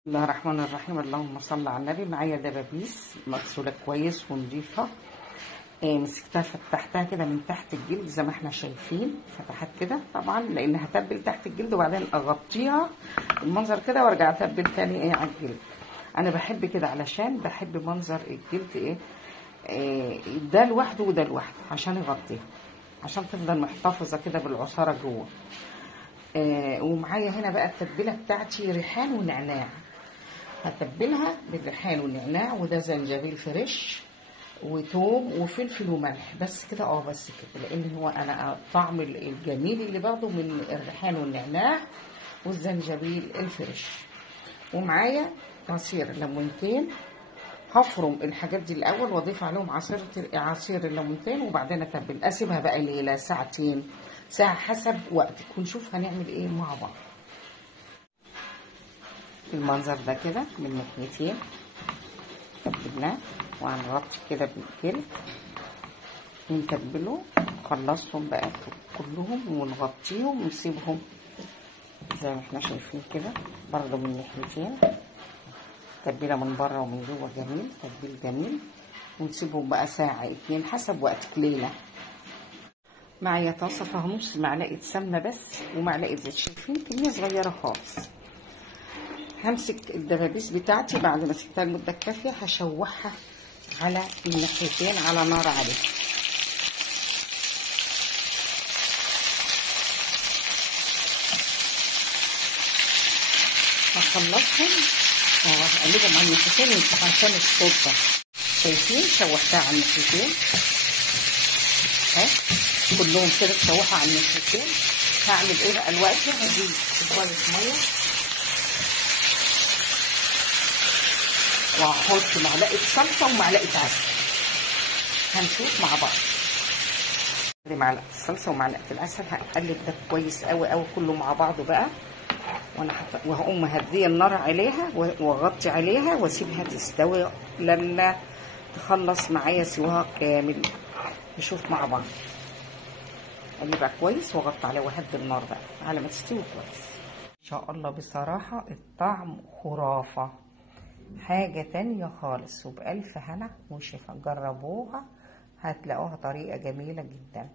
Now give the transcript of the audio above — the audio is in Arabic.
بسم الله الرحمن الرحيم. اللهم صل على النبي. معايا دبابيس مغسوله كويس ونضيفه. مسكتها فتحتها كده من تحت الجلد زي ما احنا شايفين، فتحت كده طبعا لان هتبل تحت الجلد وبعدين اغطيها المنظر كده وارجع اتبل تاني على الجلد. انا بحب كده علشان بحب منظر الجلد ده لوحده وده لوحده عشان يغطيها، عشان تفضل محتفظه كده بالعصاره جوه. ومعايا هنا بقى التتبيله بتاعتي ريحان ونعناع. هتبلها بالريحان والنعناع، وده زنجبيل فريش وتوم وفلفل وملح بس كده. بس كده، لان هو انا الطعم الجميل اللي باخده من الريحان والنعناع والزنجبيل الفريش. ومعايا عصير ليمونتين. هفرم الحاجات دي الاول واضيف عليهم عصير الليمونتين وبعدين اتبل. اسيبها بقى ليله ساعتين ساعه حسب وقتك، ونشوف هنعمل ايه مع بعض. المنظر ده كده من ناحيتين تبلناه وهنغطي كده بالجلد ونتبله، نخلصهم بقى كلهم ونغطيهم ونسيبهم زي ما احنا شايفين كده برضه من ناحيتين. تتبيله من بره ومن جوه جميل، تتبيل جميل. ونسيبهم بقى ساعه 2 حسب وقتك ليله. معايا طاسه فيها نص معلقه سمنه بس ومعلقه زيت، شايفين كميه صغيره خالص. همسك الدبابيس بتاعتي بعد ما سبتها المده الكافيه هشوحها على الناحيتين على نار عاليه. هخلصهم وهقلبهم على الناحيتين عشان الصوت ده. شايفين شوحتها على الناحيتين اهي كلهم كده اتشوحوا على الناحيتين. هعمل ايه بقى دلوقتي؟ هجيب كوبايه ميه وهحط معلقه صلصه ومعلقه عسل. هنشوف مع بعض. دي معلقه الصلصه ومعلقه العسل، هقلب ده كويس قوي قوي كله مع بعضه بقى. وهقوم مهديه النار عليها واغطي عليها واسيبها تستوي لما تخلص معايا سواها كامل. نشوف مع بعض. اقلبها كويس واغطي عليها وهدي النار بقى على ما تستوي كويس. ان شاء الله بصراحه الطعم خرافه، حاجه تانية خالص، وبألف هنا وشفا. جربوها هتلاقوها طريقه جميله جدا.